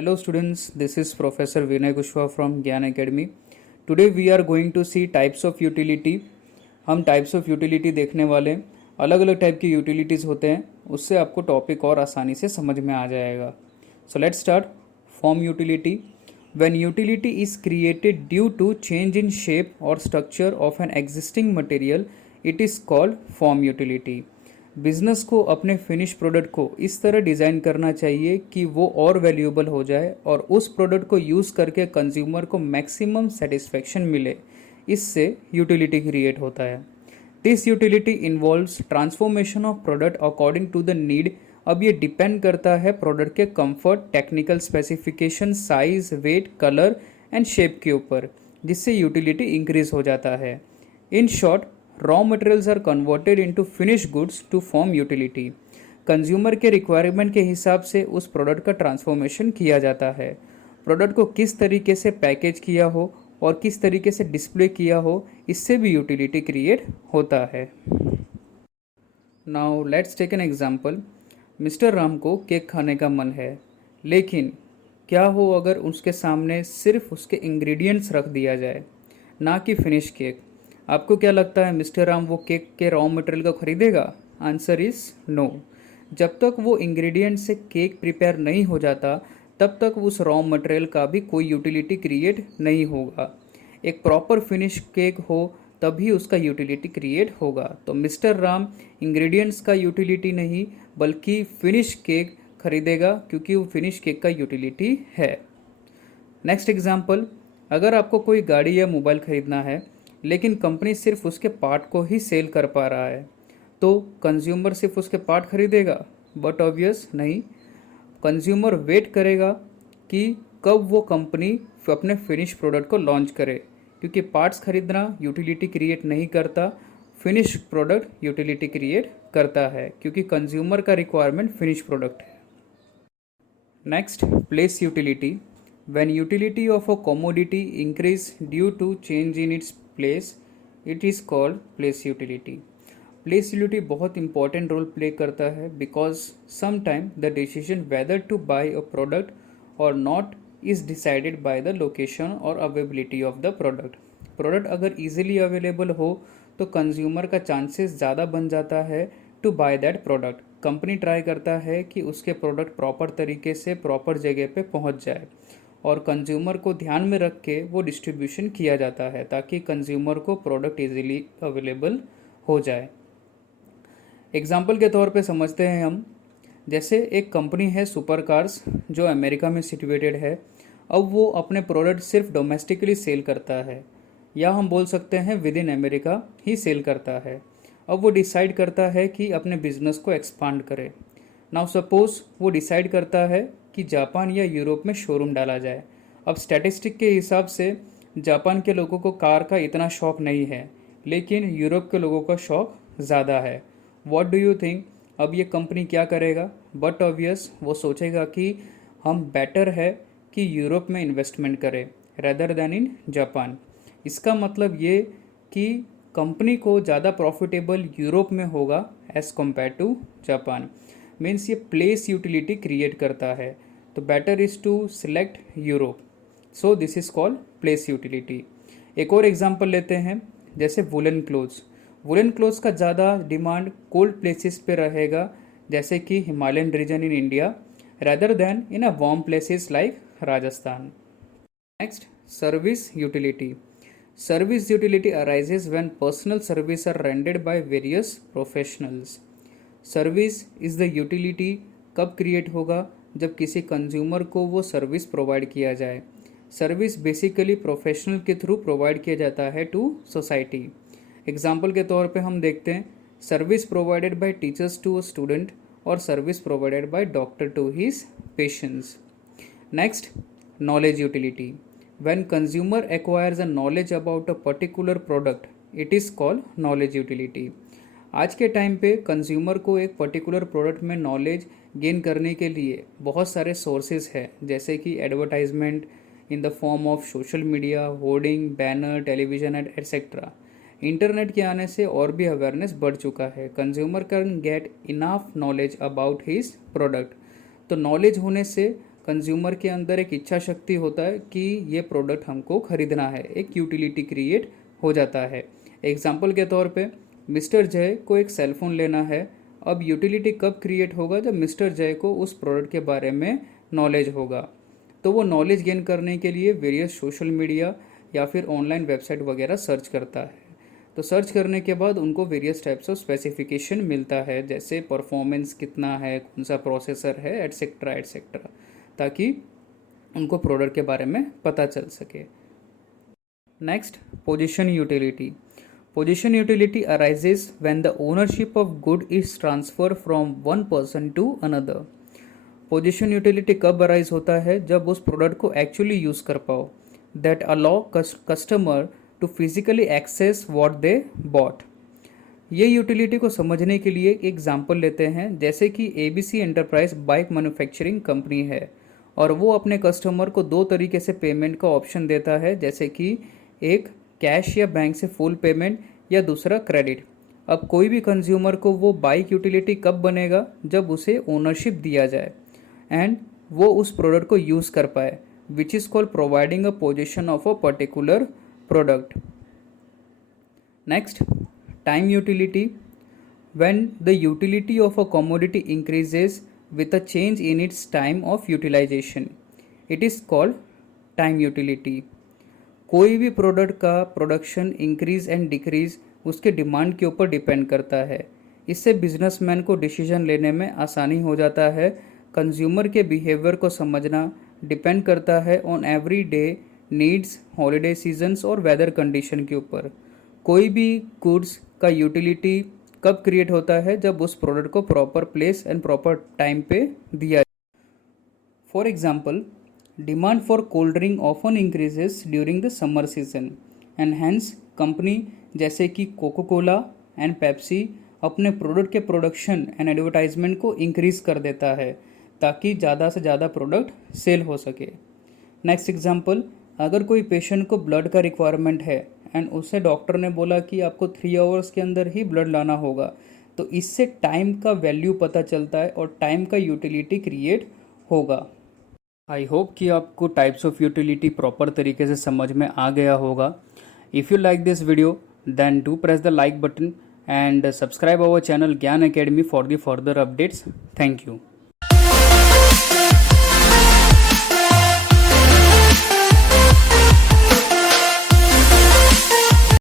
Hello students, this is Professor Vinay Kushwaha from Gyan Academy. Today we are going to see types of utility. हम types of utility देखने वाले हैं. अलग अलग type की utilities होते हैं, उससे आपको टॉपिक और आसानी से समझ में आ जाएगा. So let's start. Form utility. When utility is created due to change in shape or structure of an existing material, it is called form utility. Business को अपने फिनिश प्रोडक्ट को इस तरह डिज़ाइन करना चाहिए कि वो और वैल्यूएबल हो जाए और उस प्रोडक्ट को यूज़ करके कंज्यूमर को मैक्सिमम सेटिस्फेक्शन मिले. इससे यूटिलिटी क्रिएट होता है. This utility involves transformation of product according to the need. अब ये डिपेंड करता है प्रोडक्ट के comfort, technical specification, size, weight, colour and shape के ऊपर, जिससे यूटिलिटी इंक्रीज हो जाता है. In short, raw materials are converted into finish goods to form utility. Consumer के रिक्वायरमेंट के हिसाब से उस प्रोडक्ट का ट्रांसफॉर्मेशन किया जाता है. प्रोडक्ट को किस तरीके से पैकेज किया हो और किस तरीके से डिस्प्ले किया हो, इससे भी यूटिलिटी क्रिएट होता है. Now let's take an example. Mister Ram को केक खाने का मन है, लेकिन क्या हो अगर उसके सामने सिर्फ उसके इंग्रेडिएंट्स रख दिया जाए, ना कि फिनिश केक. आपको क्या लगता है मिस्टर राम वो केक के रॉ मटेरियल को खरीदेगा? Answer is no. जब तक वो इंग्रेडिएंट से केक प्रिपेयर नहीं हो जाता, तब तक उस रॉ मटेरियल का भी कोई यूटिलिटी क्रिएट नहीं होगा. एक प्रॉपर फिनिश केक हो तभी उसका यूटिलिटी क्रिएट होगा. तो मिस्टर राम इंग्रेडिएंट्स का यूटिलिटी नहीं बल्कि फिनिश केक खरीदेगा, क्योंकि वो फिनिश केक का यूटिलिटी है. Next example. अगर आपको कोई गाड़ी या मोबाइल खरीदना है, लेकिन कंपनी सिर्फ उसके पार्ट को ही सेल कर पा रहा है, तो कंज्यूमर सिर्फ उसके पार्ट खरीदेगा? बट ऑब्वियस नहीं. कंज्यूमर वेट करेगा कि कब वो कंपनी अपने फिनिश प्रोडक्ट को लॉन्च करे, क्योंकि पार्ट्स खरीदना यूटिलिटी क्रिएट नहीं करता, फिनिश प्रोडक्ट यूटिलिटी क्रिएट करता है, क्योंकि कंज्यूमर का रिक्वायरमेंट फिनिश प्रोडक्ट है. Next, place utility. When utility of a commodity increase due to change in its place, it is called place utility. Place utility बहुत important role play करता है, because sometime the decision whether to buy a product or not is decided by the location or availability of the product. Product अगर easily available हो तो consumer का chances ज़्यादा बन जाता है to buy that product. Company try करता है कि उसके प्रोडक्ट प्रॉपर तरीके से प्रॉपर जगह पे पहुंच जाए और कंज्यूमर को ध्यान में रख के वो डिस्ट्रीब्यूशन किया जाता है, ताकि कंज्यूमर को प्रोडक्ट इजीली अवेलेबल हो जाए. एग्जाम्पल के तौर पे समझते हैं हम. जैसे एक कंपनी है सुपर कार्स, जो अमेरिका में सिचुएटेड है. अब वो अपने प्रोडक्ट सिर्फ डोमेस्टिकली सेल करता है, या हम बोल सकते हैं विद इन अमेरिका ही सेल करता है. अब वो डिसाइड करता है कि अपने बिजनेस को एक्सपांड करे. नाउ सपोज वो डिसाइड करता है कि जापान या यूरोप में शोरूम डाला जाए. अब स्टैटिस्टिक के हिसाब से जापान के लोगों को कार का इतना शौक नहीं है, लेकिन यूरोप के लोगों का शौक ज़्यादा है. What do you think? अब ये कंपनी क्या करेगा? बट ऑब्वियस वो सोचेगा कि हम बेटर है कि यूरोप में इन्वेस्टमेंट करें रेदर देन इन जापान. इसका मतलब ये कि कंपनी को ज़्यादा प्रॉफिटेबल यूरोप में होगा as compare to Japan. Means ये प्लेस यूटिलिटी क्रिएट करता है. तो better is to select Europe. So this is called place utility. एक और एग्जांपल लेते हैं. जैसे वुलन क्लोथ्स. वुलन क्लोथ्स का ज़्यादा डिमांड कोल्ड प्लेसेस पे रहेगा, जैसे कि Himalayan region in India, rather than in a warm places like Rajasthan. Next, service utility. Service utility arises when personal service are rendered by various professionals. Service is the utility कब create होगा? जब किसी consumer को वो सर्विस प्रोवाइड किया जाए. Service basically professional के through provide किया जाता है टू सोसाइटी. एग्जाम्पल के तौर पे हम देखते हैं service provided by teachers to a student और service provided by doctor to his patients. Next, knowledge utility. When consumer acquires a knowledge about a particular product, it is called knowledge utility. आज के time पे consumer को एक particular product में knowledge gain करने के लिए बहुत सारे सोर्सेज हैं, जैसे कि advertisement in the form of social media, hoarding, banner, television and etcetera. Internet के आने से और भी अवेयरनेस बढ़ चुका है. Consumer can get enough knowledge about his product. तो नॉलेज होने से कंज्यूमर के अंदर एक इच्छा शक्ति होता है कि ये प्रोडक्ट हमको खरीदना है, एक यूटिलिटी क्रिएट हो जाता है। एग्जाम्पल के तौर पे मिस्टर जय को एक सेल फोन लेना है। अब यूटिलिटी कब क्रिएट होगा? जब मिस्टर जय को उस प्रोडक्ट के बारे में नॉलेज होगा। तो वो नॉलेज गेन करने के लिए वेरियस सोशल मीडिया या फिर ऑनलाइन वेबसाइट वगैरह सर्च करता है। तो सर्च करने के बाद उनको वेरियस टाइप्स ऑफ स्पेसिफिकेशन मिलता है, जैसे परफॉर्मेंस कितना है, कौन सा प्रोसेसर है, एटसेट्रा एटसेट्रा, ताकि उनको प्रोडक्ट के बारे में पता चल सके। Next, position utility. Position utility arises when the ownership of good is transfer from one person to another. Position utility कब अराइज होता है? जब उस प्रोडक्ट को एक्चुअली यूज़ कर पाओ, that allow customer to physically access what they bought. ये utility को समझने के लिए एक एग्जांपल लेते हैं, जैसे कि ABC enterprise bike manufacturing company है और वो अपने कस्टमर को दो तरीके से पेमेंट का ऑप्शन देता है, जैसे कि एक कैश या बैंक से फुल पेमेंट या दूसरा क्रेडिट। अब कोई भी कंज्यूमर को वो बाइक यूटिलिटी कब बनेगा? जब उसे ओनरशिप दिया जाए एंड वो उस प्रोडक्ट को यूज़ कर पाए, which is called providing a position of a particular product. Next, time utility. When the utility of a commodity increases with a change in its time of utilization, it is called time utility. कोई भी product का production increase and decrease उसके demand के ऊपर depend करता है। इससे businessman को डिसीजन लेने में आसानी हो जाता है। कंज्यूमर के बिहेवियर को समझना डिपेंड करता है on every day needs, holiday seasons और वेदर कंडीशन के ऊपर। कोई भी गुड्स का यूटिलिटी कब क्रिएट होता है? जब उस प्रोडक्ट को proper place and proper time पे दिया। For example, demand for cold drink often increases during the summer season and hence company जैसे कि कोको कोला एंड पेप्सी अपने प्रोडक्ट के प्रोडक्शन एंड एडवर्टाइजमेंट को इंक्रीज कर देता है ताकि ज़्यादा से ज़्यादा प्रोडक्ट सेल हो सके। नेक्स्ट एग्जाम्पल, अगर कोई पेशेंट को ब्लड का रिक्वायरमेंट है एंड उसे डॉक्टर ने बोला कि आपको 3 आवर्स के अंदर ही ब्लड लाना होगा, तो इससे टाइम का वैल्यू पता चलता है और टाइम का यूटिलिटी क्रिएट होगा। आई होप कि आपको टाइप्स ऑफ यूटिलिटी प्रॉपर तरीके से समझ में आ गया होगा। If you like this video then do press the like button and subscribe our channel Gyan Academy for the further updates. Thank you.